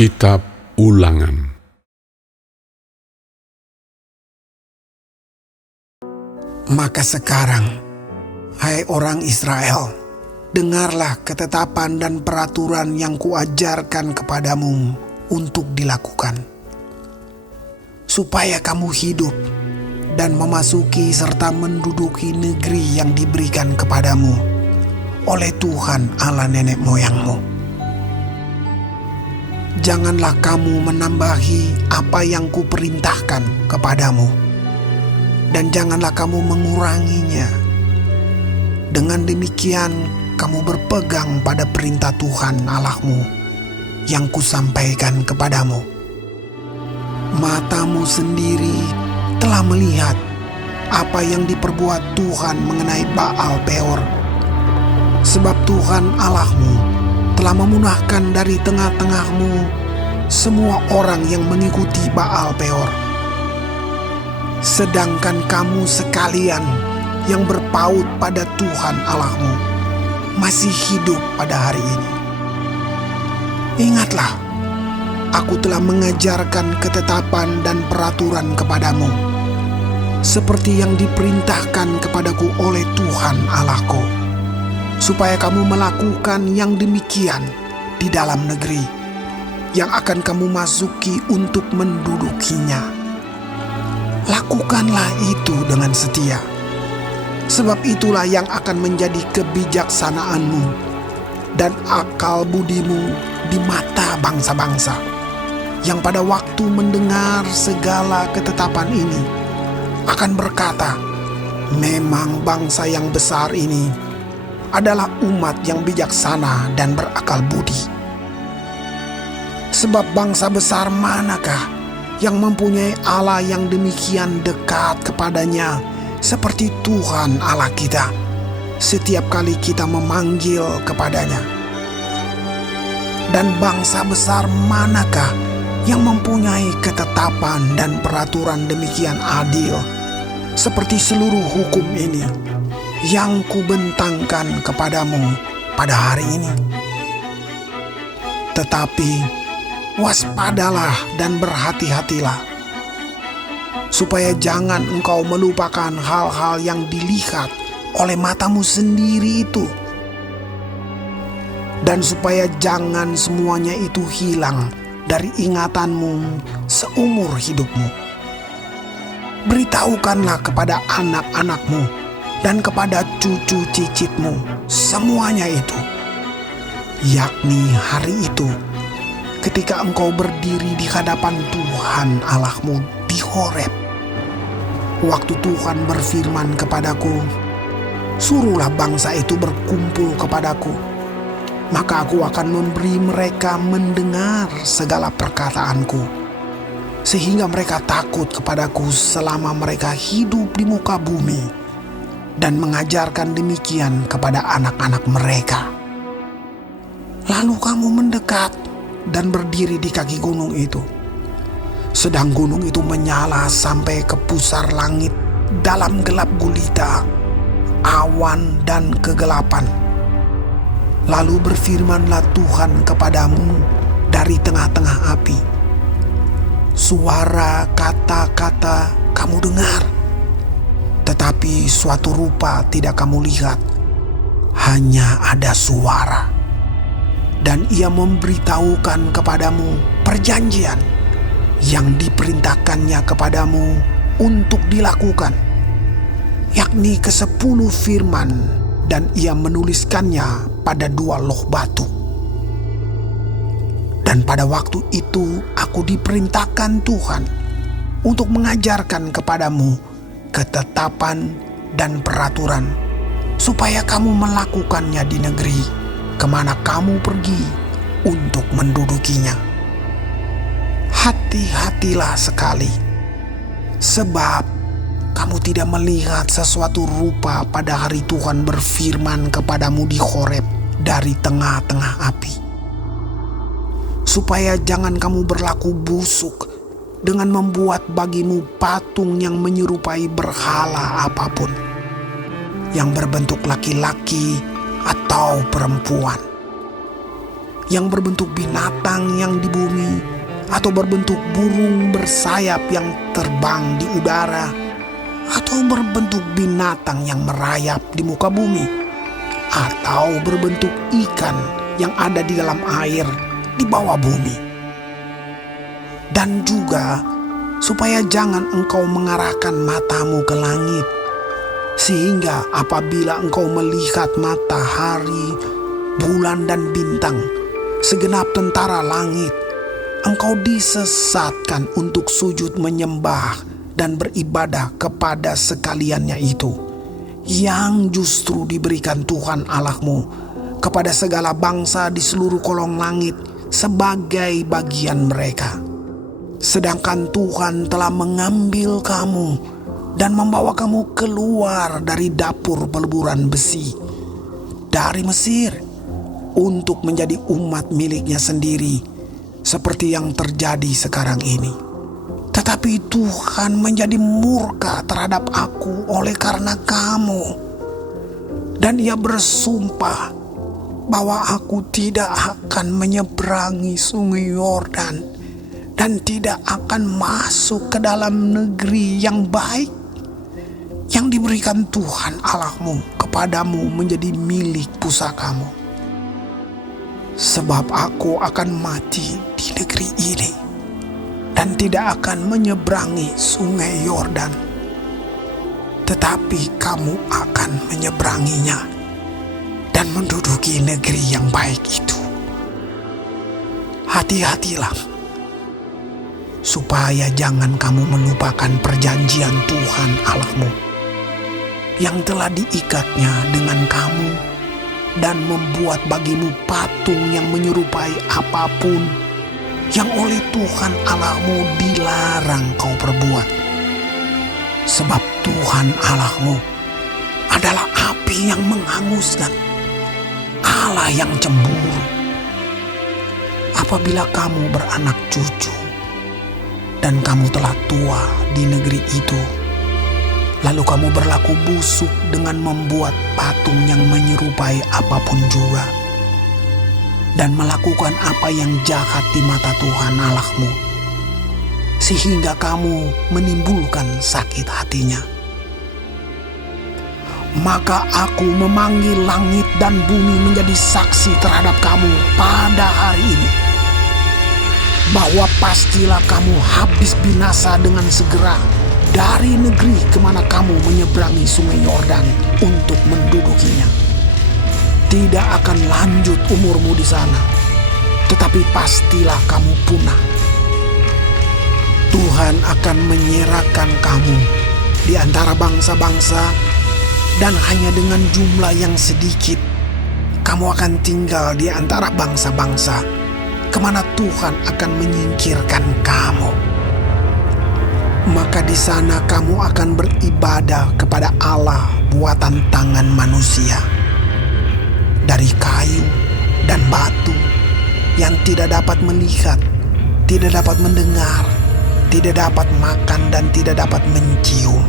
Kitab Ulangan. Maka sekarang, hai orang Israel, dengarlah ketetapan dan peraturan yang kuajarkan kepadamu untuk dilakukan, supaya kamu hidup dan memasuki serta menduduki negeri yang diberikan kepadamu oleh Tuhan Allah nenek moyangmu. Janganlah kamu menambahi apa yang kuperintahkan kepadamu, dan janganlah kamu menguranginya. Dengan demikian kamu berpegang pada perintah Tuhan Allahmu yang kusampaikan kepadamu. Matamu sendiri telah melihat apa yang diperbuat Tuhan mengenai Baal Peor, sebab Tuhan Allahmu telah memunahkan dari tengah-tengahmu semua orang yang mengikuti Baal Peor. Sedangkan kamu sekalian yang berpaut pada Tuhan Allahmu masih hidup pada hari ini. Ingatlah, aku telah mengajarkan ketetapan dan peraturan kepadamu, seperti yang diperintahkan kepadaku oleh Tuhan Allahku, supaya kamu melakukan yang demikian di dalam negeri yang akan kamu masuki untuk mendudukinya. Lakukanlah itu dengan setia, sebab itulah yang akan menjadi kebijaksanaanmu dan akal budimu di mata bangsa-bangsa, yang pada waktu mendengar segala ketetapan ini akan berkata, memang bangsa yang besar ini adalah umat yang bijaksana dan berakal budi. Sebab bangsa besar manakah yang mempunyai Allah yang demikian dekat kepadanya seperti Tuhan Allah kita setiap kali kita memanggil kepadanya? Dan bangsa besar manakah yang mempunyai ketetapan dan peraturan demikian adil seperti seluruh hukum ini yang kubentangkan kepadamu pada hari ini? Tetapi waspadalah dan berhati-hatilah, supaya jangan engkau melupakan hal-hal yang dilihat oleh matamu sendiri itu, dan supaya jangan semuanya itu hilang dari ingatanmu seumur hidupmu. Beritahukanlah kepada anak-anakmu dan kepada cucu cicitmu semuanya itu, yakni hari itu ketika engkau berdiri di hadapan Tuhan Allahmu di Horeb, waktu Tuhan berfirman kepadaku, suruhlah bangsa itu berkumpul kepadaku, maka aku akan memberi mereka mendengar segala perkataanku, sehingga mereka takut kepadaku selama mereka hidup di muka bumi, dan mengajarkan demikian kepada anak-anak mereka. Lalu kamu mendekat dan berdiri di kaki gunung itu, sedang gunung itu menyala sampai ke pusar langit dalam gelap gulita, awan dan kegelapan. Lalu berfirmanlah Tuhan kepadamu dari tengah-tengah api. Suara kata-kata kamu dengar, tetapi suatu rupa tidak kamu lihat, hanya ada suara. Dan ia memberitahukan kepadamu perjanjian yang diperintahkannya kepadamu untuk dilakukan, yakni ke-10 firman, dan ia menuliskannya pada 2 loh batu. Dan pada waktu itu aku diperintahkan Tuhan untuk mengajarkan kepadamu ketetapan dan peraturan, supaya kamu melakukannya di negeri kemana kamu pergi untuk mendudukinya. Hati-hatilah sekali, sebab kamu tidak melihat sesuatu rupa pada hari Tuhan berfirman kepadamu di Horeb dari tengah-tengah api, supaya jangan kamu berlaku busuk dengan membuat bagimu patung yang menyerupai berhala apapun, yang berbentuk laki-laki atau perempuan, yang berbentuk binatang yang di bumi, atau berbentuk burung bersayap yang terbang di udara, atau berbentuk binatang yang merayap di muka bumi, atau berbentuk ikan yang ada di dalam air di bawah bumi. Dan juga supaya jangan engkau mengarahkan matamu ke langit, sehingga apabila engkau melihat matahari, bulan dan bintang, segenap tentara langit, engkau disesatkan untuk sujud menyembah dan beribadah kepada sekaliannya itu, yang justru diberikan Tuhan Allahmu kepada segala bangsa di seluruh kolong langit sebagai bagian mereka. Sedangkan Tuhan telah mengambil kamu dan membawa kamu keluar dari dapur peleburan besi, dari Mesir, untuk menjadi umat miliknya sendiri, seperti yang terjadi sekarang ini. Tetapi Tuhan menjadi murka terhadap aku oleh karena kamu, dan Ia bersumpah bahwa aku tidak akan menyeberangi sungai Yordan dan tidak akan masuk ke dalam negeri yang baik yang diberikan Tuhan Allahmu kepadamu menjadi milik pusakamu. Sebab aku akan mati di negeri ini dan tidak akan menyeberangi sungai Yordan, tetapi kamu akan menyeberanginya dan menduduki negeri yang baik itu. Hati-hatilah, supaya jangan kamu melupakan perjanjian Tuhan Allahmu yang telah diikatnya dengan kamu, dan membuat bagimu patung yang menyerupai apapun yang oleh Tuhan Allahmu dilarang kau perbuat. Sebab Tuhan Allahmu adalah api yang menghanguskan, Allah yang cemburu. Apabila kamu beranak cucu dan kamu telah tua di negeri itu, lalu kamu berlaku busuk dengan membuat patung yang menyerupai apapun juga, dan melakukan apa yang jahat di mata Tuhan Allahmu, sehingga kamu menimbulkan sakit hatinya, maka aku memanggil langit dan bumi menjadi saksi terhadap kamu pada hari ini, bahwa pastilah kamu habis binasa dengan segera dari negeri kemana kamu menyeberangi sungai Yordan untuk mendudukinya. Tidak akan lanjut umurmu di sana, tetapi pastilah kamu punah. Tuhan akan menyerahkan kamu di antara bangsa-bangsa, dan hanya dengan jumlah yang sedikit kamu akan tinggal di antara bangsa-bangsa kemana Tuhan akan menyingkirkan kamu. Maka di sana kamu akan beribadah kepada Allah buatan tangan manusia, dari kayu dan batu, yang tidak dapat melihat, tidak dapat mendengar, tidak dapat makan, dan tidak dapat mencium.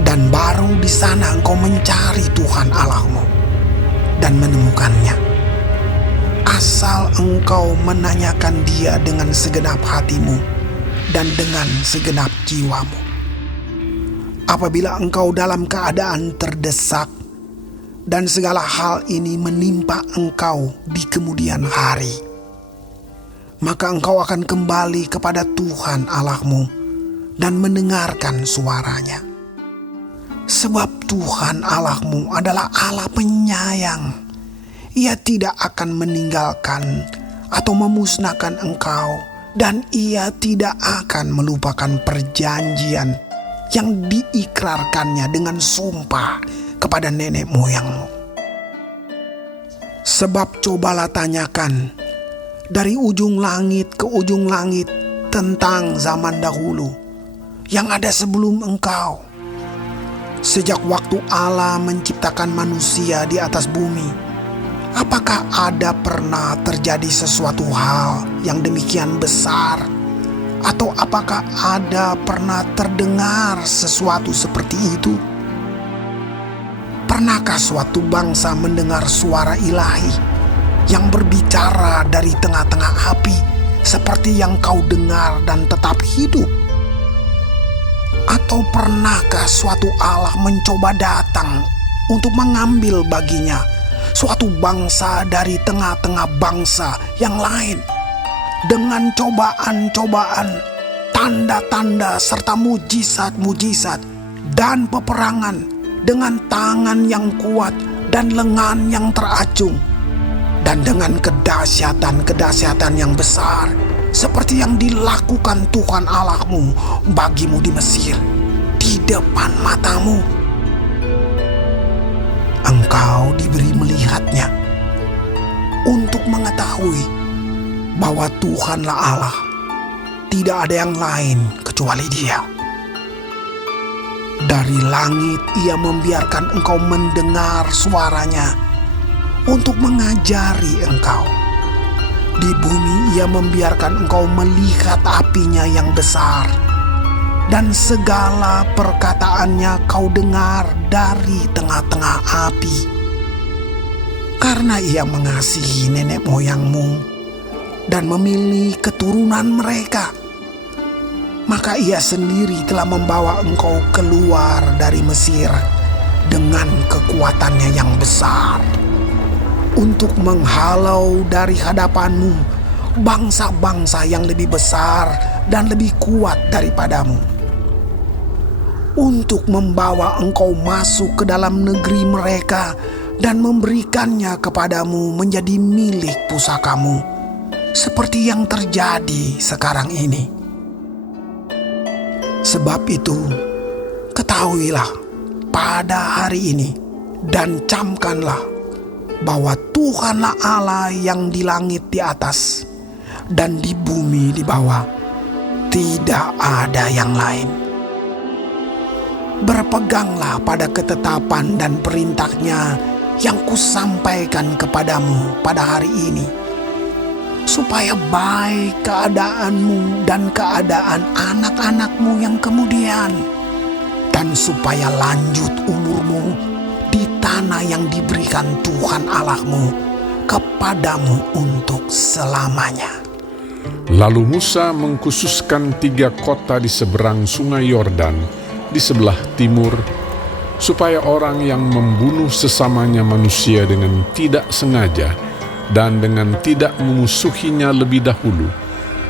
Dan baru di sana engkau mencari Tuhan Allahmu dan menemukannya, asal engkau menanyakan Dia dengan segenap hatimu dan dengan segenap jiwamu. Apabila engkau dalam keadaan terdesak dan segala hal ini menimpa engkau di kemudian hari, maka engkau akan kembali kepada Tuhan Allahmu dan mendengarkan suaranya. Sebab Tuhan Allahmu adalah Allah penyayang. Ia tidak akan meninggalkan atau memusnahkan engkau, dan Ia tidak akan melupakan perjanjian yang diikrarkannya dengan sumpah kepada nenek moyangmu. Sebab cobalah tanyakan dari ujung langit ke ujung langit tentang zaman dahulu yang ada sebelum engkau. Sejak waktu Allah menciptakan manusia di atas bumi, apakah ada pernah terjadi sesuatu hal yang demikian besar? Atau apakah ada pernah terdengar sesuatu seperti itu? Pernahkah suatu bangsa mendengar suara ilahi yang berbicara dari tengah-tengah api, seperti yang kau dengar dan tetap hidup? Atau pernahkah suatu Allah mencoba datang untuk mengambil baginya suatu bangsa dari tengah-tengah bangsa yang lain dengan cobaan-cobaan, tanda-tanda serta mujizat-mujizat dan peperangan, dengan tangan yang kuat dan lengan yang teracung, dan dengan kedahsyatan-kedahsyatan yang besar seperti yang dilakukan Tuhan Allahmu bagimu di Mesir, di depan matamu. Engkau diberi melihatnya untuk mengetahui bahwa Tuhanlah Allah, tidak ada yang lain kecuali Dia. Dari langit Ia membiarkan engkau mendengar suaranya untuk mengajari engkau. Di bumi Ia membiarkan engkau melihat apinya yang besar, dan segala perkataannya kau dengar dari tengah-tengah api. Karena Ia mengasihi nenek moyangmu dan memilih keturunan mereka, maka Ia sendiri telah membawa engkau keluar dari Mesir dengan kekuatannya yang besar, untuk menghalau dari hadapanmu bangsa-bangsa yang lebih besar dan lebih kuat daripadamu, untuk membawa engkau masuk ke dalam negeri mereka dan memberikannya kepadamu menjadi milik pusakamu, seperti yang terjadi sekarang ini. Sebab itu, ketahuilah pada hari ini dan camkanlah bahwa Tuhanlah Allah yang di langit di atas dan di bumi di bawah, tidak ada yang lain. Berpeganglah pada ketetapan dan perintahnya yang kusampaikan kepadamu pada hari ini, supaya baik keadaanmu dan keadaan anak-anakmu yang kemudian, dan supaya lanjut umurmu di tanah yang diberikan Tuhan Allahmu kepadamu untuk selamanya. Lalu Musa mengkhususkan 3 kota di seberang sungai Yordan di sebelah timur, supaya orang yang membunuh sesamanya manusia dengan tidak sengaja dan dengan tidak memusuhinya lebih dahulu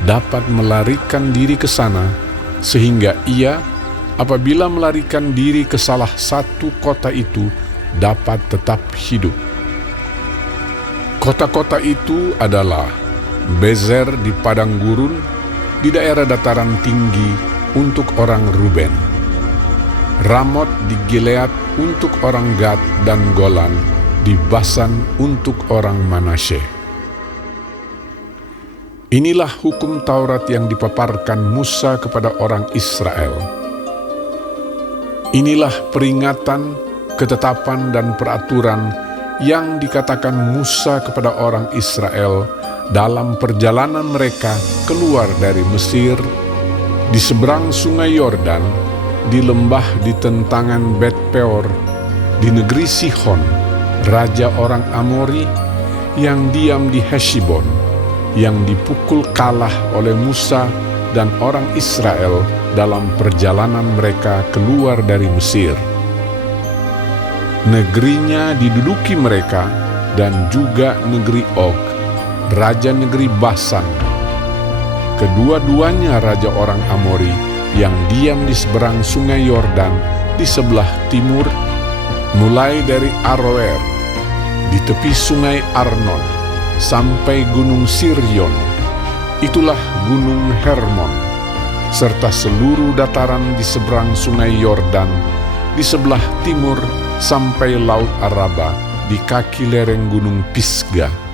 dapat melarikan diri ke sana, sehingga ia apabila melarikan diri ke salah satu kota itu dapat tetap hidup. Kota-kota itu adalah Bezer di padang gurun di daerah dataran tinggi untuk orang Ruben, Ramot di Gilead untuk orang Gad, dan Golan di Basan untuk orang Manasye. Inilah hukum Taurat yang dipaparkan Musa kepada orang Israel. Inilah peringatan, ketetapan, dan peraturan yang dikatakan Musa kepada orang Israel dalam perjalanan mereka keluar dari Mesir, di seberang sungai Yordan, di lembah di tentangan Bet Peor, di negeri Sihon, raja orang Amori, yang diam di Heshbon, yang dipukul kalah oleh Musa dan orang Israel dalam perjalanan mereka keluar dari Mesir. Negerinya diduduki mereka, dan juga negeri Og, raja negeri Basan. Kedua-duanya raja orang Amori yang diam di seberang sungai Yordan di sebelah timur, mulai dari Aroer di tepi sungai Arnon sampai gunung Sirion, itulah gunung Hermon, serta seluruh dataran di seberang sungai Yordan di sebelah timur sampai laut Araba di kaki lereng gunung Pisga.